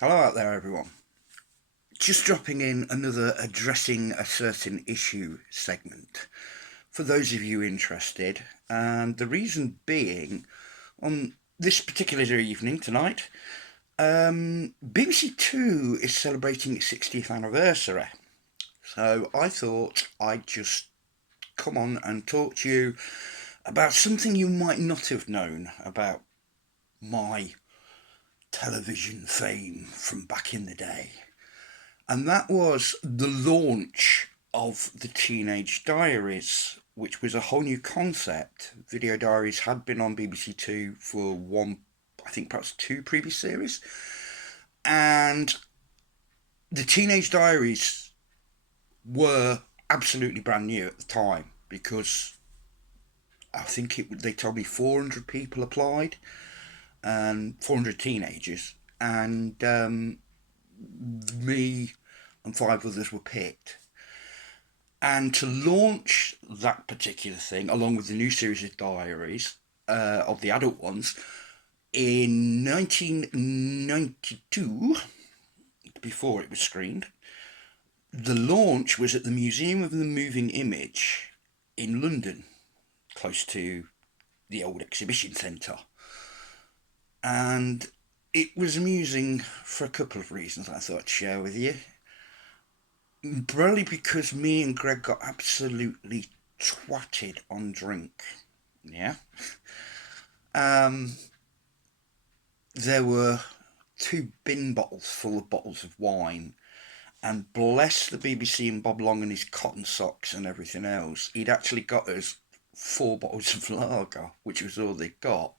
Hello out there, everyone. Just dropping in another addressing a certain issue segment for those of you interested. And the reason being, on this particular evening tonight, BBC Two is celebrating its 60th anniversary. So I thought I'd just come on and talk to you about something you might not have known about my television fame from back in the day. And that was the launch of the Teenage Diaries, which was a whole new concept. Video Diaries had been on BBC Two for one, I think perhaps two previous series. And the Teenage Diaries were absolutely brand new at the time because I think they told me 400 people applied and 400 teenagers. And me and five others were picked. And to launch that particular thing, along with the new series of diaries, of the adult ones, in 1992, before it was screened, the launch was at the Museum of the Moving Image in London, close to the old exhibition centre. And it was amusing for a couple of reasons I thought I'd share with you. Probably because me and Greg got absolutely twatted on drink. Yeah. Um, there were two bin bottles full of bottles of wine, and bless the BBC and Bob Long and his cotton socks and everything else, he'd actually got us 4 bottles of lager, which was all they got.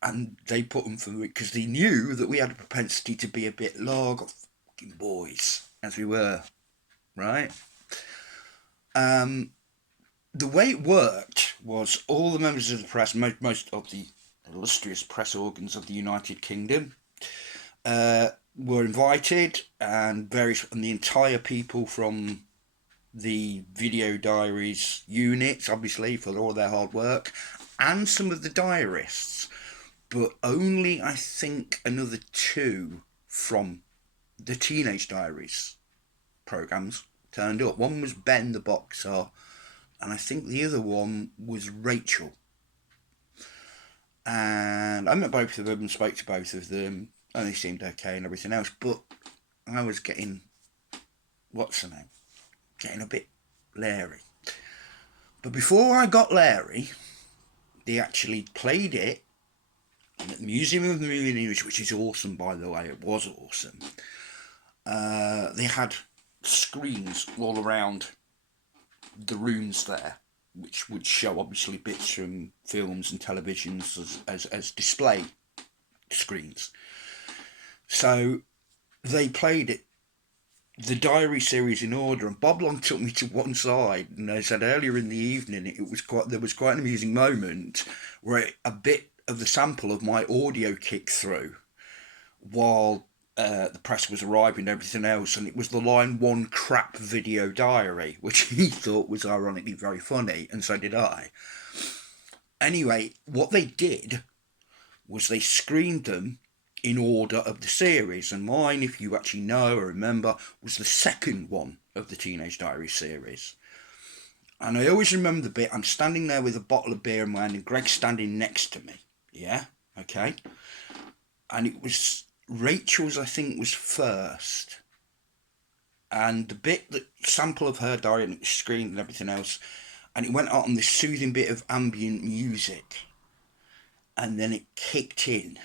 And they put them for me because they knew that we had a propensity to be a bit lager fucking boys, as we were, right? The way it worked was all the members of the press, most of the illustrious press organs of the United Kingdom, were invited, and the entire people from the Video Diaries units, obviously, for all their hard work, and some of the diarists, but only, I think, another two from the Teenage Diaries programmes turned up. One was Ben the boxer, and I think the other one was Rachel. And I met both of them and spoke to both of them, and they seemed okay and everything else, but I was getting, what's her name? Getting a bit leery. But before I got leery, they actually played it at the Museum of the Moving Image, which is awesome, by the way. It was awesome. They had screens all around the rooms there, which would show obviously bits from films and televisions as display screens. So they played it, the diary series, in order, and Bob Long took me to one side, and they said earlier in the evening there was quite an amusing moment where a bit of the sample of my audio kicked through while the press was arriving and everything else, and it was the line "one crap video diary," which he thought was ironically very funny, and so did I. Anyway, what they did was they screened them in order of the series, and mine, if you actually know or remember, was the second one of the Teenage Diary series. And I always remember the bit, I'm standing there with a bottle of beer in my hand and Greg's standing next to me. Yeah? Okay? And it was Rachel's, I think, was first. And the bit, that sample of her diary, and it was screened and everything else, and it went on this soothing bit of ambient music. And then it kicked in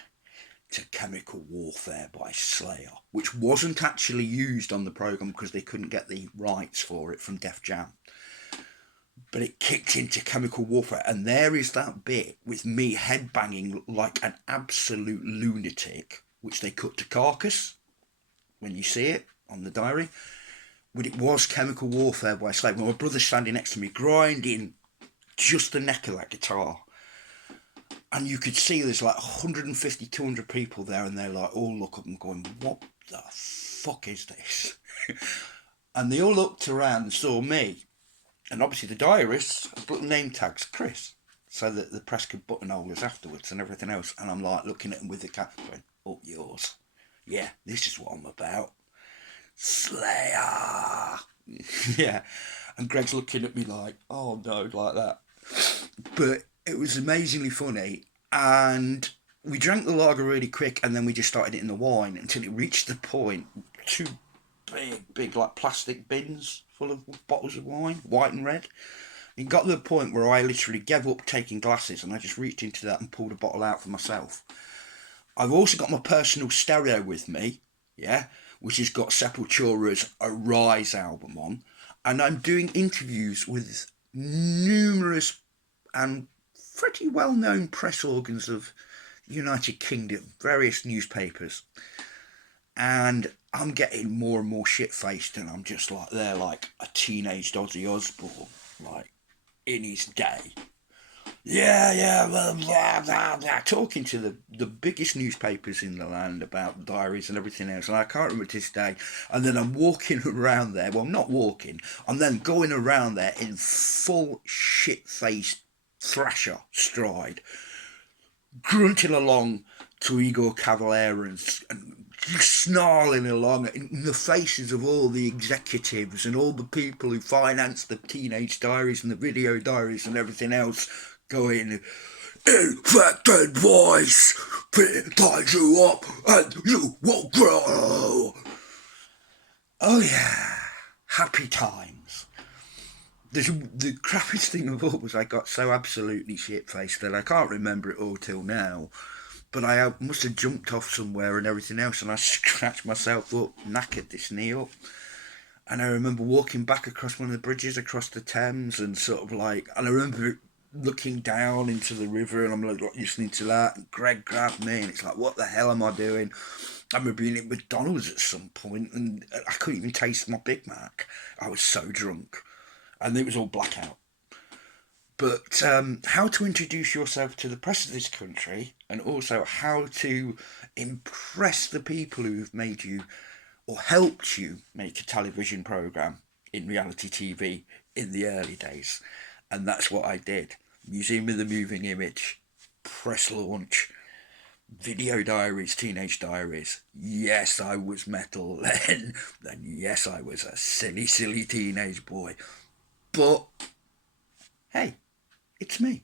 to Chemical Warfare by Slayer, which wasn't actually used on the programme because they couldn't get the rights for it from Def Jam. But it kicked into Chemical Warfare, and there is that bit with me headbanging like an absolute lunatic, which they cut to Carcass when you see it on the diary. But it was Chemical Warfare by Slayer. My brother's standing next to me, grinding just the neck of that guitar. And you could see there's like 150, 200 people there, and they're like all look up and going, what the fuck is this? And they all looked around and saw me. And obviously the diarists had put name tags Chris, so that the press could buttonhole us afterwards and everything else. And I'm like looking at them with the cat going, up yours. Yeah, this is what I'm about. Slayer. Yeah. And Greg's looking at me like, oh no, like that. But it was amazingly funny. And we drank the lager really quick, and then we just started it in the wine until it reached the point, two big, like plastic bins full of bottles of wine, white and red. It got to the point where I literally gave up taking glasses and I just reached into that and pulled a bottle out for myself. I've also got my personal stereo with me, yeah, which has got Sepultura's Arise album on, and I'm doing interviews with numerous and pretty well known press organs of the United Kingdom, various newspapers, and I'm getting more and more shit faced, and I'm just like, they're like a teenaged Ozzy Osbourne, like in his day. Yeah, blah, blah, blah, blah, talking to the biggest newspapers in the land about diaries and everything else. And I can't remember to this day. And then I'm walking around there. Well, I'm not walking. I'm then going around there in full shit-faced thrasher stride, grunting along to Igor Cavalier and snarling along in the faces of all the executives and all the people who financed the teenage diaries and the video diaries and everything else, going, infected voice, ties you up and you will grow. Oh yeah, happy times. The crappiest thing of all was I got so absolutely shit-faced that I can't remember it all till now. But I must have jumped off somewhere and everything else, and I scratched myself up, knackered this knee up. And I remember walking back across one of the bridges across the Thames, and sort of like, and I remember looking down into the river, and I'm like listening to that, and Greg grabbed me, and it's like, what the hell am I doing? I remember being at McDonald's at some point, and I couldn't even taste my Big Mac. I was so drunk, and it was all blackout. But how to introduce yourself to the press of this country, and also how to impress the people who've made you or helped you make a television programme in reality TV in the early days. And that's what I did. Museum of the Moving Image, press launch, video diaries, teenage diaries. Yes, I was metal then. And yes, I was a silly, silly teenage boy. But hey, it's me.